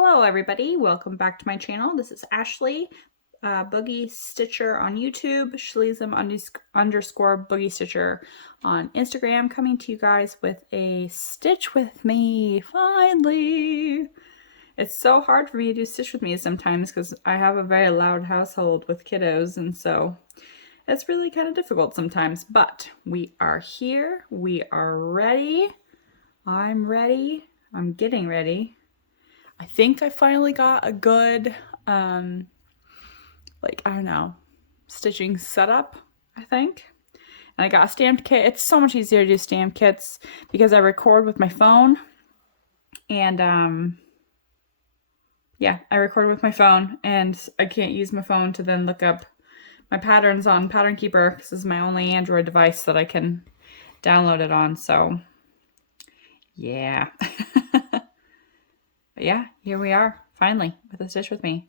Hello everybody, welcome back to my channel. This is Ashley, Boogie Stitcher on YouTube, Shleezum underscore Boogie Stitcher on Instagram, coming to you guys with a Stitch With Me, finally! It's so hard for me to do Stitch With Me sometimes because I have a very loud household with kiddos, and so it's really kind of difficult sometimes, but we are here, we are ready, I'm ready, I'm getting ready. I think I finally got a good, I don't know, stitching setup, I think. And I got a stamped kit. It's so much easier to do stamp kits because I record with my phone. And, yeah, I record with my phone and I can't use my phone to then look up my patterns on Pattern Keeper because this is my only Android device that I can download it on, so yeah. But yeah, here we are, finally, with a Stitch With Me.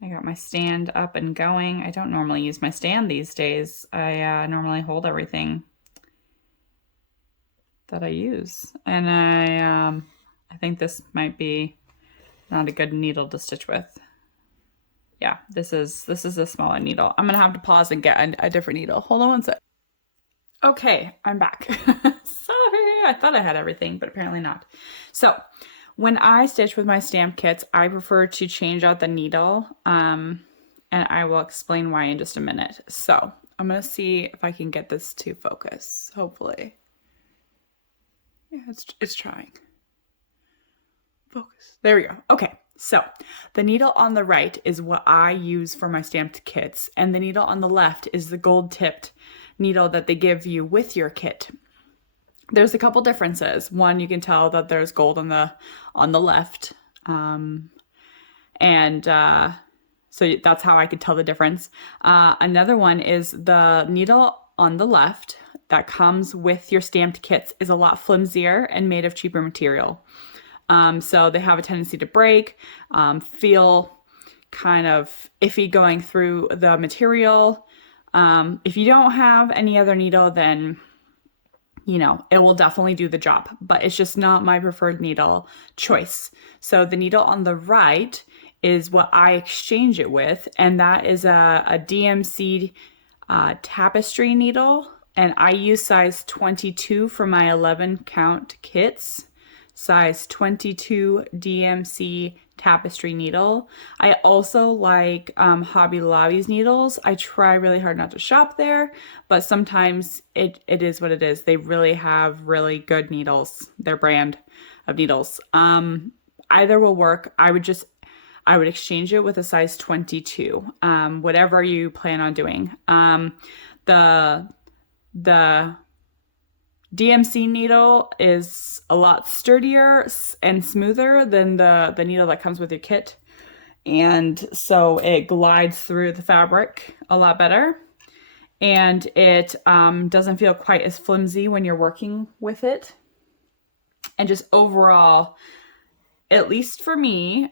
I got my stand up and going. I don't normally use my stand these days. I normally hold everything that I use. And I think this might be not a good needle to stitch with. Yeah, this is a smaller needle. I'm gonna have to pause and get a different needle. Hold on one sec. Okay, I'm back. Sorry, I thought I had everything, but apparently not. So, when I stitch with my stamp kits, I prefer to change out the needle, and I will explain why in just a minute. So, I'm going to see if I can get this to focus, hopefully. Yeah, it's trying. Focus. There we go. Okay, so the needle on the right is what I use for my stamped kits, and the needle on the left is the gold-tipped needle that they give you with your kit. There's a couple differences. One, you can tell that there's gold on the left, so that's how I could tell the difference. Another one is the needle on the left that comes with your stamped kits is a lot flimsier and made of cheaper material. So they have a tendency to break, feel kind of iffy going through the material. If you don't have any other needle, then it will definitely do the job, but it's just not my preferred needle choice. So the needle on the right is what I exchange it with, and that is a DMC tapestry needle, and I use size 22 for my 11 count kits. Size 22 DMC tapestry needle. I also like Hobby Lobby's needles. I try really hard not to shop there, but sometimes it is what it is. They really have really good needles, their brand of needles. Either will work. I would exchange it with a size 22, whatever you plan on doing. The DMC needle is a lot sturdier and smoother than the needle that comes with your kit. And so it glides through the fabric a lot better. And it doesn't feel quite as flimsy when you're working with it. And just overall, at least for me,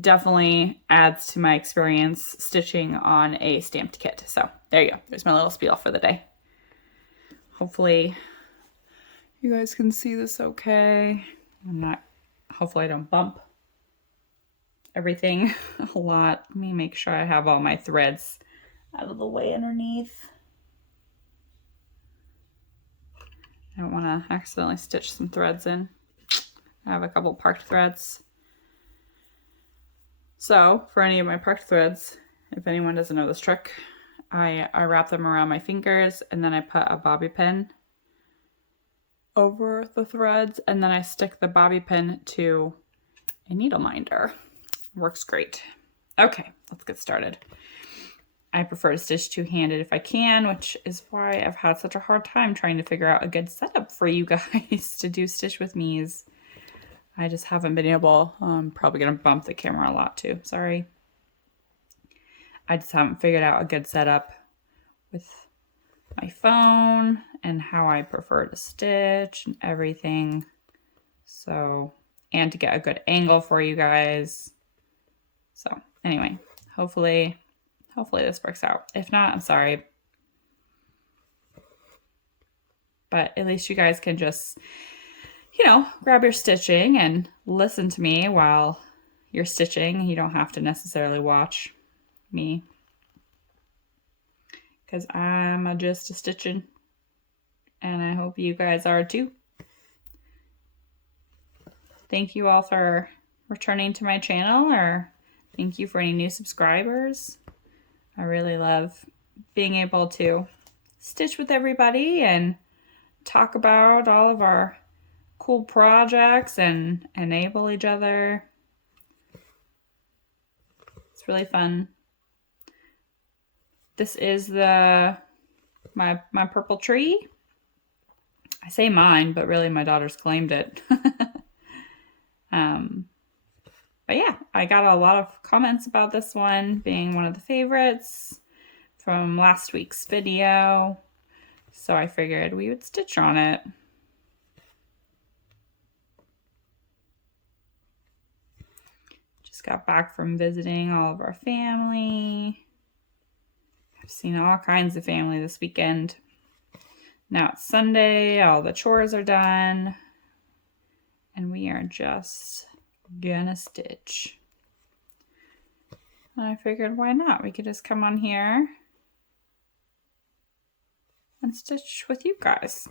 definitely adds to my experience stitching on a stamped kit. So there you go. There's my little spiel for the day. Hopefully you guys can see this okay. Hopefully I don't bump everything a lot. Let me make sure I have all my threads out of the way underneath. I don't want to accidentally stitch some threads in. I have a couple parked threads. So for any of my parked threads, if anyone doesn't know this trick, I wrap them around my fingers and then I put a bobby pin over the threads and then I stick the bobby pin to a needle minder. Works great. Okay, let's get started. I prefer to stitch two-handed if I can, which is why I've had such a hard time trying to figure out a good setup for you guys to do Stitch With Me's. I just haven't been able. I'm probably going to bump the camera a lot too. Sorry. I just haven't figured out a good setup with my phone and how I prefer to stitch and everything. So, and to get a good angle for you guys. So anyway, hopefully this works out. If not, I'm sorry. But at least you guys can just you know, grab your stitching and listen to me while you're stitching. You don't have to necessarily watch me because I'm just a stitching, and I hope you guys are too. Thank you all for returning to my channel, or thank you for any new subscribers. I really love being able to stitch with everybody and talk about all of our cool projects and enable each other. It's really fun. This is my purple tree. I say mine, but really my daughter's claimed it. But yeah, I got a lot of comments about this one being one of the favorites from last week's video. So I figured we would stitch on it. Just got back from visiting all of our family. I've seen all kinds of family this weekend. Now it's Sunday, all the chores are done, and we are just gonna stitch. And I figured, why not? We could just come on here and stitch with you guys.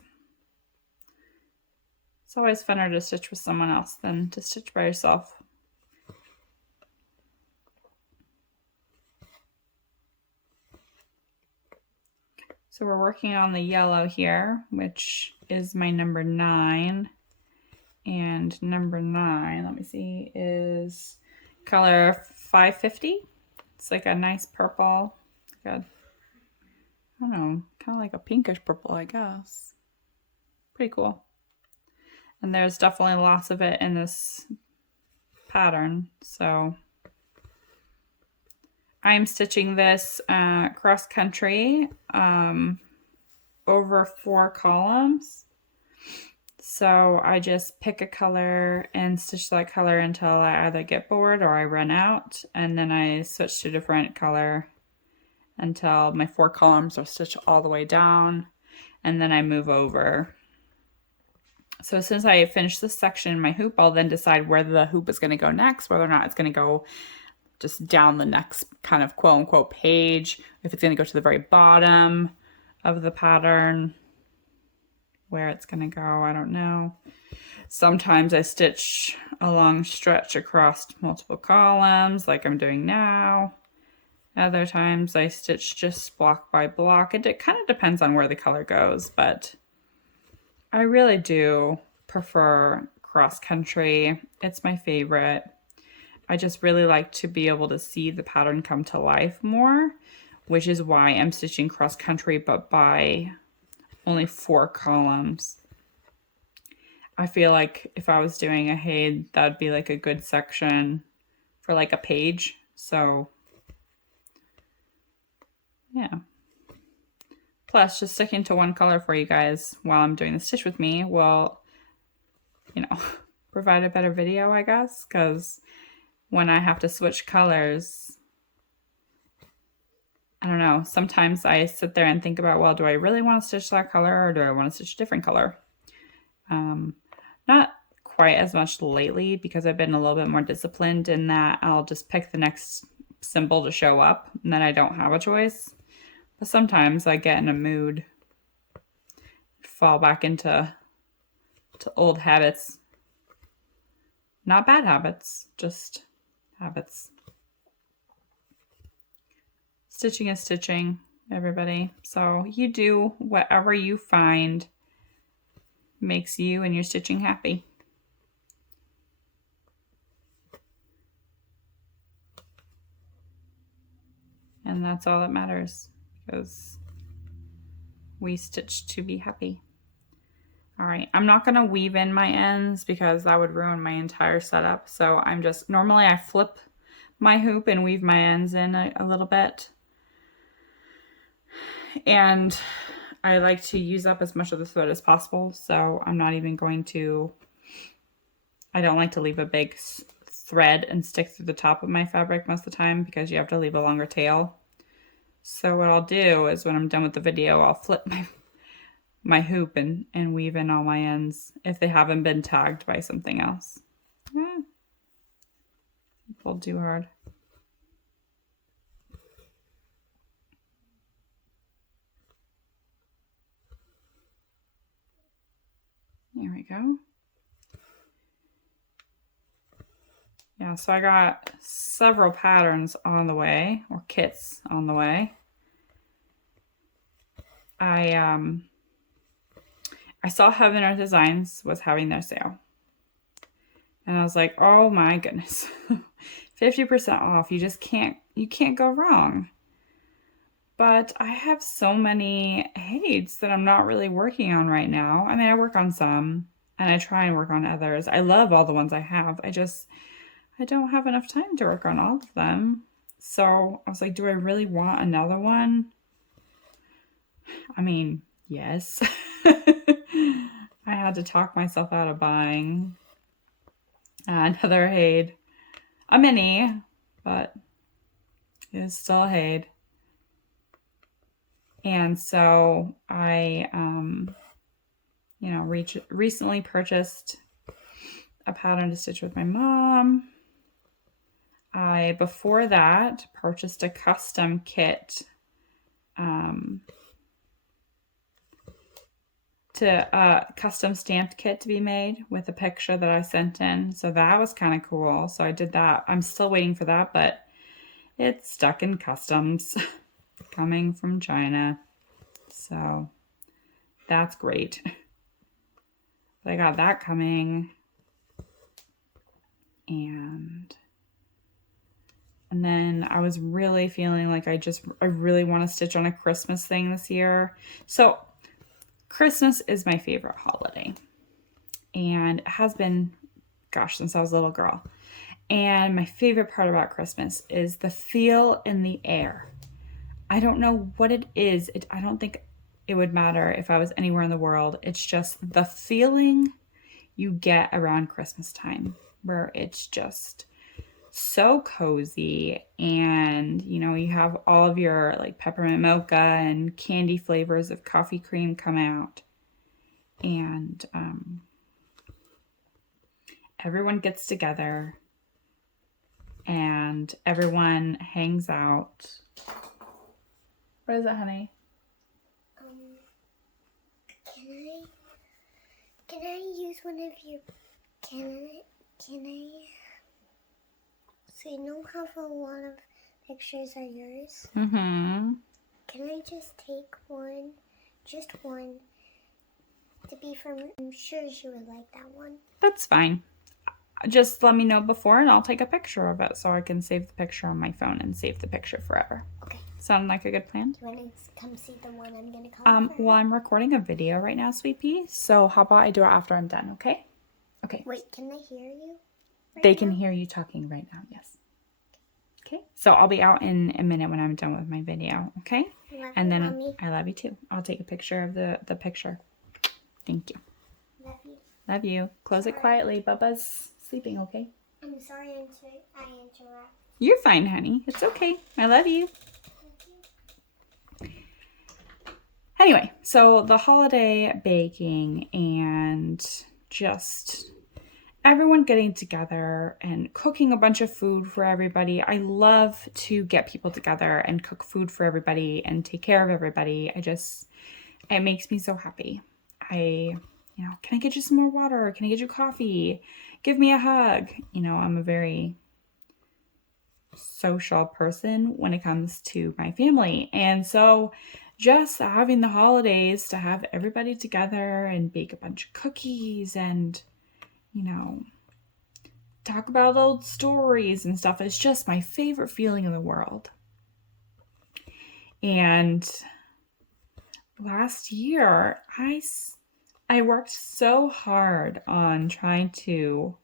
It's always funner to stitch with someone else than to stitch by yourself. So we're working on the yellow here, which is my number 9. And number 9, let me see, is color 550. It's like a nice purple. Good. I don't know, kind of like a pinkish purple, I guess. Pretty cool. And there's definitely lots of it in this pattern. So I'm stitching this cross country over 4 columns. So I just pick a color and stitch that color until I either get bored or I run out, and then I switch to a different color until my 4 columns are stitched all the way down, and then I move over. So as soon as I finish this section in my hoop, I'll then decide where the hoop is going to go next, whether or not it's going to go just down the next kind of quote unquote page, if it's going to go to the very bottom of the pattern. Where it's going to go, I don't know. Sometimes I stitch a long stretch across multiple columns like I'm doing now. Other times I stitch just block by block. It kind of depends on where the color goes, but I really do prefer cross country. It's my favorite. I just really like to be able to see the pattern come to life more, which is why I'm stitching cross country, but by only 4 columns. I feel like if I was doing a HAID, that'd be like a good section for like a page. So yeah. Plus, just sticking to one color for you guys while I'm doing the stitch with me will, you know, provide a better video, I guess, because when I have to switch colors, I don't know, sometimes I sit there and think about, well, do I really want to stitch that color or do I want to stitch a different color? Not quite as much lately because I've been a little bit more disciplined in that I'll just pick the next symbol to show up and then I don't have a choice. But sometimes I get in a mood, fall back into old habits. Not bad habits, just habits. Stitching is stitching, everybody. So you do whatever you find makes you and your stitching happy. And that's all that matters, because we stitch to be happy. All right, I'm not gonna weave in my ends because that would ruin my entire setup. So I'm just, normally I flip my hoop and weave my ends in a little bit. And I like to use up as much of the thread as possible, so I'm not even going to, I don't like to leave a big thread and stick through the top of my fabric most of the time because you have to leave a longer tail. So what I'll do is when I'm done with the video, I'll flip my hoop and weave in all my ends if they haven't been tagged by something else. Pulled too hard. There we go. Yeah, so I got several patterns on the way, or kits on the way. I saw Heaven Art Designs was having their sale. And I was like, oh my goodness. 50% off. You can't go wrong. But I have so many hates that I'm not really working on right now. I mean, I work on some and I try and work on others. I love all the ones I have. I don't have enough time to work on all of them. So I was like, do I really want another one? I mean, yes. I had to talk myself out of buying another Hade. A mini, but it's still a Hade. And so I, recently purchased a pattern to stitch with my mom. I, before that, purchased a custom kit custom stamped kit to be made with a picture that I sent in. So that was kind of cool. So I did that. I'm still waiting for that, but it's stuck in customs coming from China. So that's great. But I got that coming. And then I was really feeling like I really want to stitch on a Christmas thing this year. So Christmas is my favorite holiday. And it has been, gosh, since I was a little girl. And my favorite part about Christmas is the feel in the air. I don't know what it is. I don't think it would matter if I was anywhere in the world. It's just the feeling you get around Christmas time, where it's just so cozy, and you have all of your like peppermint mocha and candy flavors of coffee cream come out, and everyone gets together and everyone hangs out. What is it, honey? Can I use one of your, can I, so you don't have a lot of pictures of yours? Mm-hmm. Can I just take one, just one, to be from, I'm sure she would like that one. That's fine. Just let me know before and I'll take a picture of it so I can save the picture on my phone and save the picture forever. Okay. Sound like a good plan? Do you want to come see the one I'm going to color? Well, I'm recording a video right now, Sweet Pea. So how about I do it after I'm done, okay? Okay. Wait, can they hear you? They can hear you talking right now, yes. Okay. So I'll be out in a minute when I'm done with my video, okay? And then Mommy. I love you too. I'll take a picture of the picture. Thank you. Love you. Love you. Close it quietly. Bubba's sleeping, okay? I'm sorry I interrupt. You're fine, honey. It's okay. I love you. Anyway, so the holiday baking and just everyone getting together and cooking a bunch of food for everybody. I love to get people together and cook food for everybody and take care of everybody. It makes me so happy. Can I get you some more water? Can I get you coffee? Give me a hug. I'm a very social person when it comes to my family. And so just having the holidays to have everybody together and bake a bunch of cookies and, talk about old stories and stuff is just my favorite feeling in the world. And last year, I worked so hard on trying to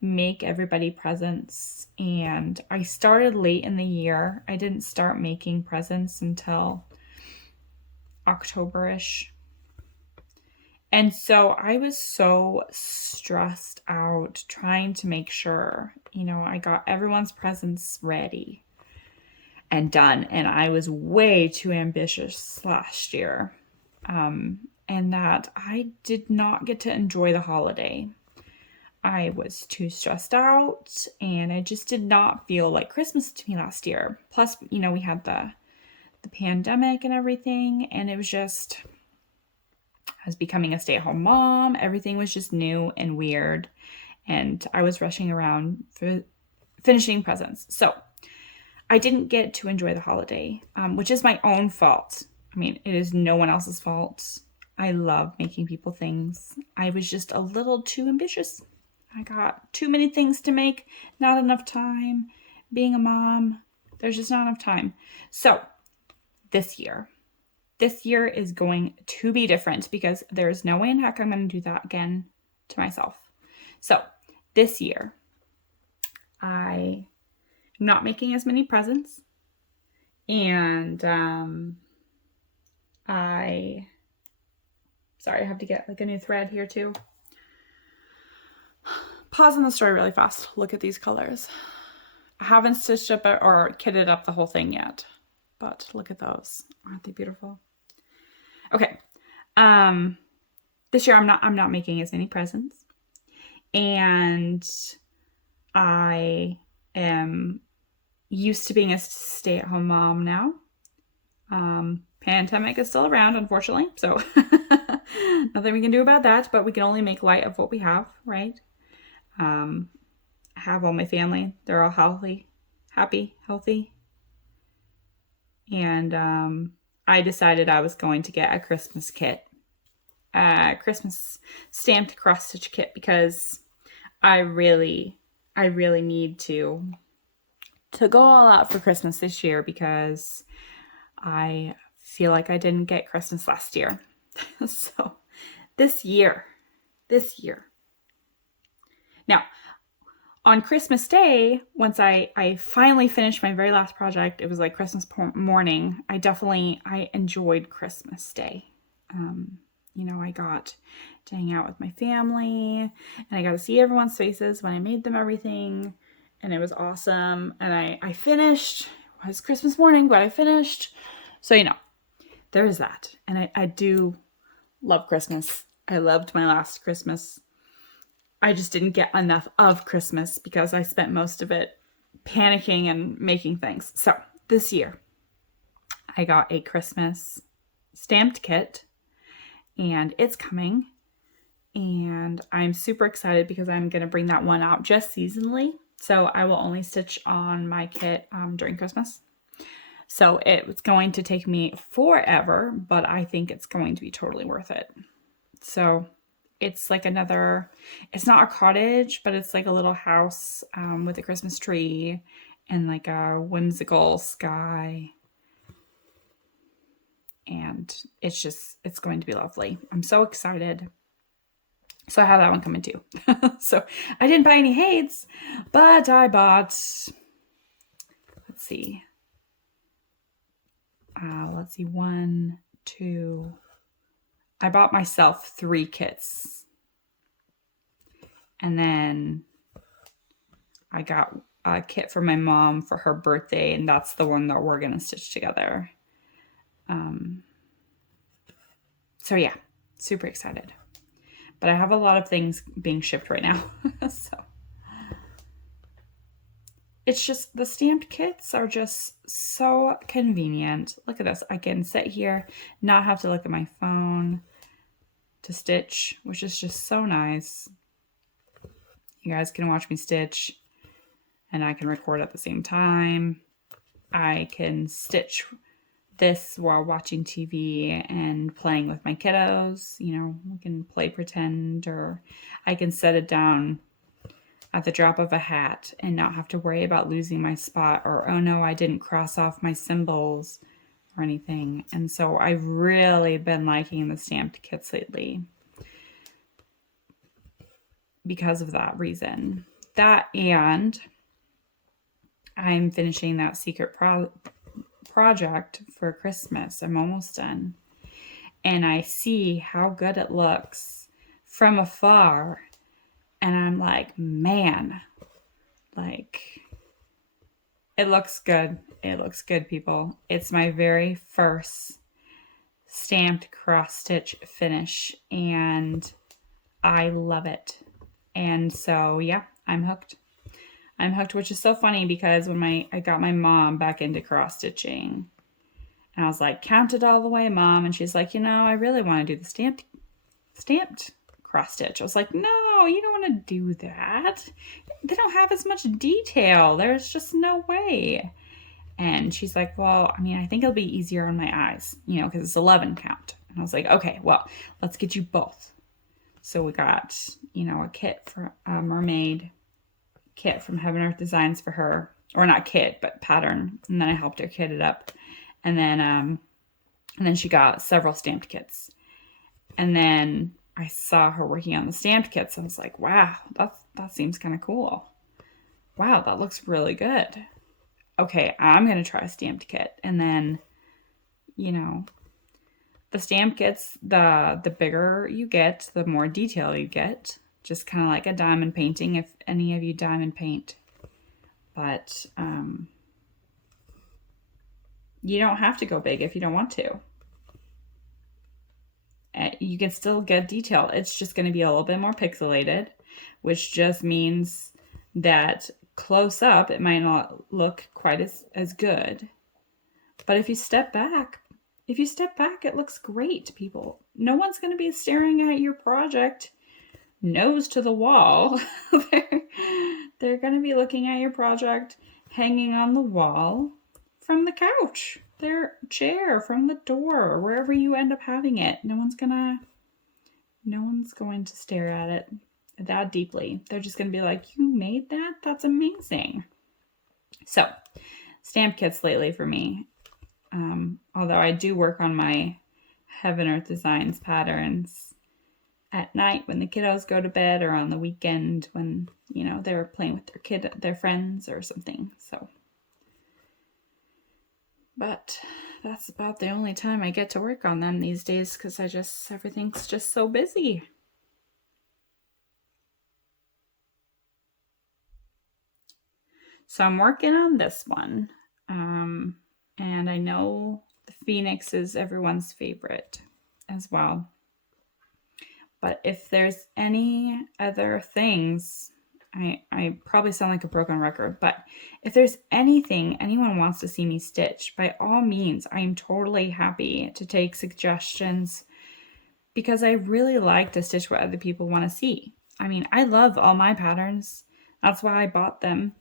make everybody presents, and I started late in the year. I didn't start making presents until October-ish. And so I was so stressed out trying to make sure, I got everyone's presents ready and done. And I was way too ambitious last year. and that I did not get to enjoy the holiday. I was too stressed out, and I just did not feel like Christmas to me last year. Plus, we had the pandemic and everything, and it was just, I was becoming a stay-at-home mom. Everything was just new and weird, and I was rushing around for finishing presents. So I didn't get to enjoy the holiday, which is my own fault. I mean, it is no one else's fault. I love making people things. I was just a little too ambitious. I got too many things to make, not enough time. Being a mom, there's just not enough time. So this year is going to be different because there's no way in heck I'm going to do that again to myself. So this year, I am not making as many presents, and I have to get like a new thread here too. Pause on the story really fast. Look at these colors. I haven't stitched up or kitted up the whole thing yet, but look at those. Aren't they beautiful? Okay. This year I'm not making as many presents, and I am used to being a stay-at-home mom now. Pandemic is still around, unfortunately, so nothing we can do about that, but we can only make light of what we have, right? I have all my family. They're all healthy, healthy. And I decided I was going to get a Christmas kit, a Christmas stamped cross-stitch kit, because I really need to go all out for Christmas this year, because I feel like I didn't get Christmas last year. So this year. Now, on Christmas Day, once I finally finished my very last project, it was like Christmas morning, I enjoyed Christmas Day. I got to hang out with my family, and I got to see everyone's faces when I made them everything, and it was awesome. And I finished. It was Christmas morning, but I finished. So, there is that. And I do love Christmas. I loved my last Christmas. I just didn't get enough of Christmas because I spent most of it panicking and making things. So this year, I got a Christmas stamped kit, and it's coming. And I'm super excited because I'm going to bring that one out just seasonally. So I will only stitch on my kit during Christmas. So it's going to take me forever, but I think it's going to be totally worth it. So it's like it's not a cottage, but it's like a little house with a Christmas tree and like a whimsical sky. And it's going to be lovely. I'm so excited. So I have that one coming too. So I didn't buy any Hades, but I bought, let's see, 1, 2, I bought myself 3 kits. And then I got a kit for my mom for her birthday, and that's the one that we're going to stitch together. So yeah, super excited. But I have a lot of things being shipped right now. So it's just, the stamped kits are just so convenient. Look at this. I can sit here, not have to look at my phone to stitch, which is just so nice. You guys can watch me stitch, and I can record at the same time. I can stitch this while watching TV and playing with my kiddos. We can play pretend, or I can set it down at the drop of a hat and not have to worry about losing my spot, or, oh no, I didn't cross off my symbols or anything. And so I've really been liking the stamped kits lately because of that reason. That, and I'm finishing that secret project for Christmas. I'm almost done. And I see how good it looks from afar. And I'm like, man, like, it looks good. It looks good, people. It's my very first stamped cross stitch finish, and I love it. And so yeah, I'm hooked. I'm hooked, which is so funny because when I got my mom back into cross stitching, and I was like, count it all the way, Mom, and she's like, I really want to do the stamped cross stitch. I was like, no, you don't want to do that. They don't have as much detail. There's just no way. And she's like, well, I mean, I think it'll be easier on my eyes, because it's 11 count. And I was like, okay, well, let's get you both. So we got, a kit for a mermaid kit from Heaven Earth Designs for her, or not kit, but pattern. And then I helped her kit it up. And then she got several stamped kits. And then I saw her working on the stamped kits. I was like, wow, that seems kind of cool. Wow, that looks really good. Okay, I'm going to try a stamped kit. And then, the stamp kits, the bigger you get, the more detail you get. Just kind of like a diamond painting, if any of you diamond paint. But you don't have to go big if you don't want to. You can still get detail. It's just going to be a little bit more pixelated, which just means that close up, it might not look quite as good. But if you step back, it looks great, people. No one's going to be staring at your project nose to the wall. They're going to be looking at your project hanging on the wall from the couch, their chair, from the door, wherever you end up having it. No one's going to stare at it that deeply. They're just going to be like, you made that? That's amazing. So, stamp kits lately for me. Although I do work on my Heaven Earth Designs patterns at night when the kiddos go to bed, or on the weekend when, they're playing with their friends or something. So, but that's about the only time I get to work on them these days, because everything's just so busy. So I'm working on this one. And I know the Phoenix is everyone's favorite as well. But if there's any other things, I probably sound like a broken record, but if there's anything anyone wants to see me stitch, by all means, I am totally happy to take suggestions, because I really like to stitch what other people want to see. I mean, I love all my patterns. That's why I bought them.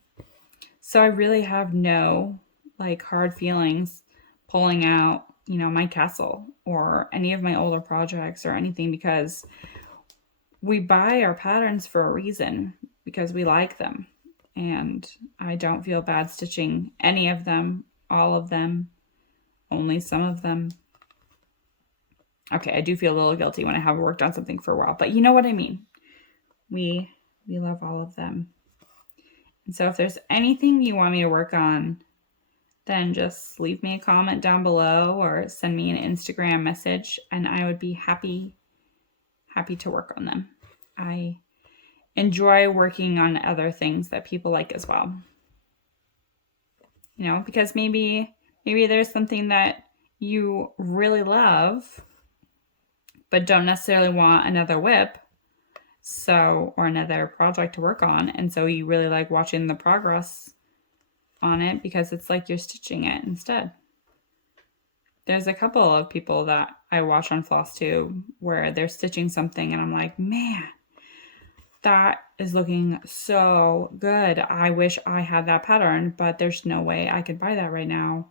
So I really have no hard feelings pulling out, my castle or any of my older projects or anything, because we buy our patterns for a reason, because we like them. And I don't feel bad stitching any of them, all of them, only some of them. Okay, I do feel a little guilty when I haven't worked on something for a while, but you know what I mean. We love all of them. And so if there's anything you want me to work on, then just leave me a comment down below or send me an Instagram message, and I would be happy to work on them. I enjoy working on other things that people like as well. Because maybe there's something that you really love but don't necessarily want another whip, or another project to work on, and so you really like watching the progress on it because it's like you're stitching it instead. There's a couple of people that I watch on FlossTube where they're stitching something and I'm like, man, that is looking so good. I wish I had that pattern, but there's no way I could buy that right now.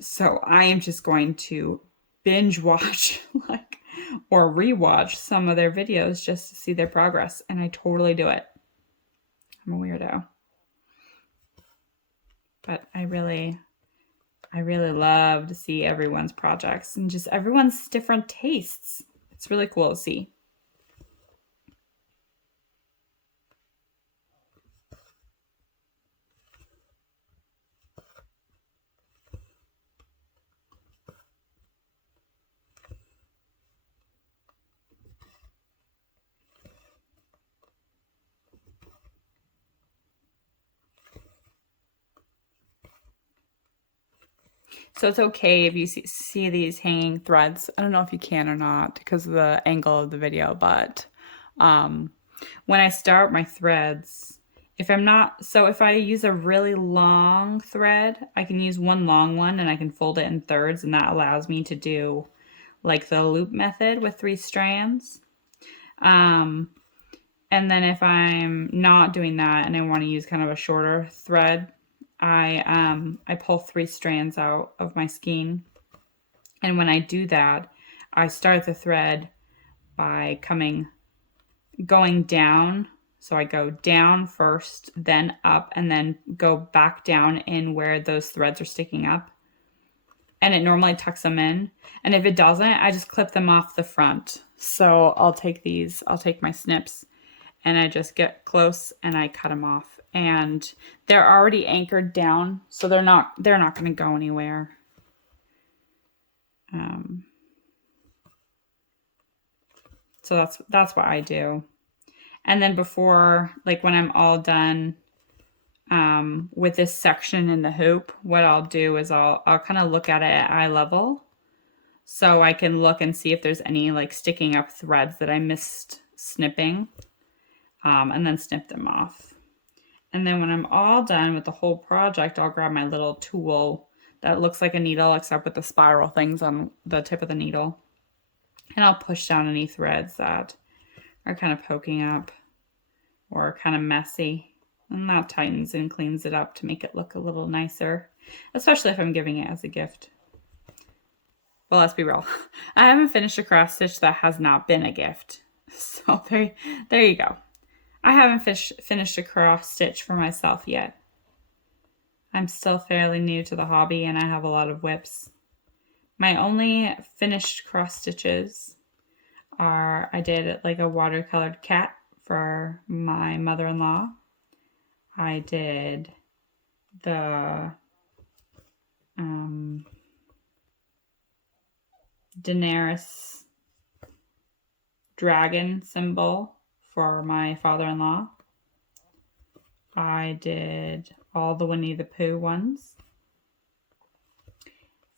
So I am just going to binge watch or rewatch some of their videos just to see their progress, and I totally do it. I'm a weirdo. But I really love to see everyone's projects and just everyone's different tastes. It's really cool to see. So it's okay if you see these hanging threads. I don't know if you can or not because of the angle of the video, but when I start my threads, if I use a really long thread, I can use one long one and I can fold it in thirds, and that allows me to do like the loop method with 3 strands. And then if I'm not doing that and I want to use kind of a shorter thread, I pull 3 strands out of my skein. And when I do that, I start the thread by going down. So I go down first, then up, and then go back down in where those threads are sticking up. And it normally tucks them in. And if it doesn't, I just clip them off the front. So I'll take my snips, and I just get close and I cut them off. And they're already anchored down, so they're not going to go anywhere. So that's what I do. And then before, like when I'm all done with this section in the hoop, what I'll do is I'll kind of look at it at eye level, so I can look and see if there's any like sticking up threads that I missed snipping, and then snip them off. And then when I'm all done with the whole project, I'll grab my little tool that looks like a needle except with the spiral things on the tip of the needle, and I'll push down any threads that are kind of poking up or kind of messy, and that tightens and cleans it up to make it look a little nicer, especially if I'm giving it as a gift. Well, let's be real. I haven't finished a cross stitch that has not been a gift. So there you go. I haven't finished a cross stitch for myself yet. I'm still fairly new to the hobby and I have a lot of whips. My only finished cross stitches are, I did like a watercolored cat for my mother-in-law. I did the Daenerys dragon symbol for my father-in-law. I did all the Winnie the Pooh ones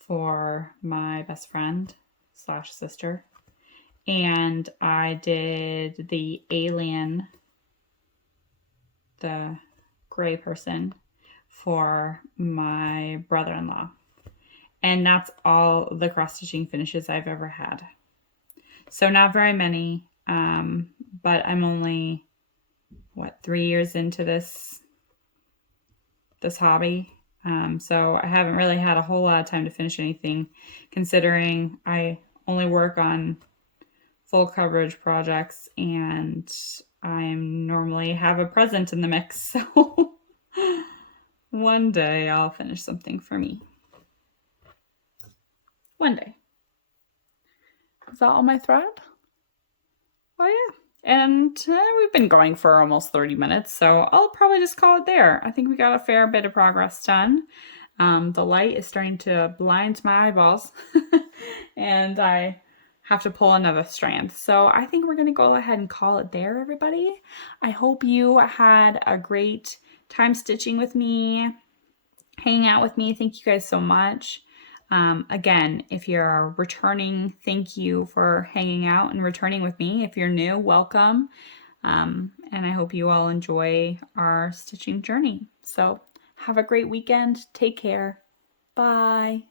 for my best friend / sister. And I did the alien, the gray person, for my brother-in-law. And that's all the cross-stitching finishes I've ever had. So not very many, but I'm only, 3 years into this hobby. So I haven't really had a whole lot of time to finish anything, considering I only work on full coverage projects and I normally have a present in the mix. So one day I'll finish something for me. One day. Is that all my thread? Oh yeah. And we've been going for almost 30 minutes, so I'll probably just call it there. I think we got a fair bit of progress done. The light is starting to blind my eyeballs and I have to pull another strand. So I think we're going to go ahead and call it there, everybody. I hope you had a great time stitching with me, hanging out with me. Thank you guys so much. Again, if you're returning, thank you for hanging out and returning with me. If you're new, welcome. And I hope you all enjoy our stitching journey. So have a great weekend. Take care. Bye.